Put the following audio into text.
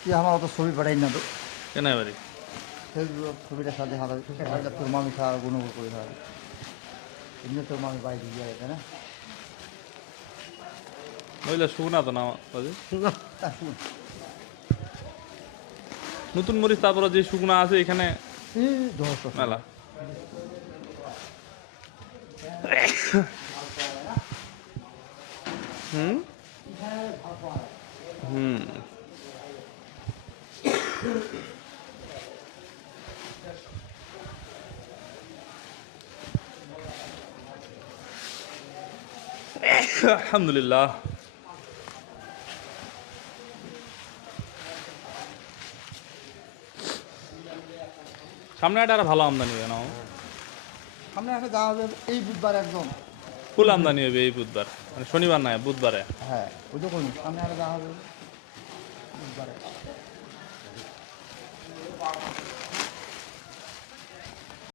তুই আমার অত ছবি পাঠাই না তো কেন এবারে ফেসবুক ছবিটার সাথে হাতে তোর মামি খাওয়া গুণগুণ করে খাওয়া এমনি তোর মামি বাইরে দিয়ে যায় তাই না নইলে শুকনা তো না বাজে নতুন মরিচ তারপরে যে শুকনা আছে এখানে মেলা হুম হুম আলহামদুলিল্লাহ সামনে একটা আর ভালো আমদানি হবে না সামনে একটা যাওয়া হবে এই বুধবার একদম ফুল আমদানি হবে এই বুধবার মানে শনিবার নয় বুধবারে হ্যাঁ ওই তো সামনে একটা যাওয়া হবে বুধবারে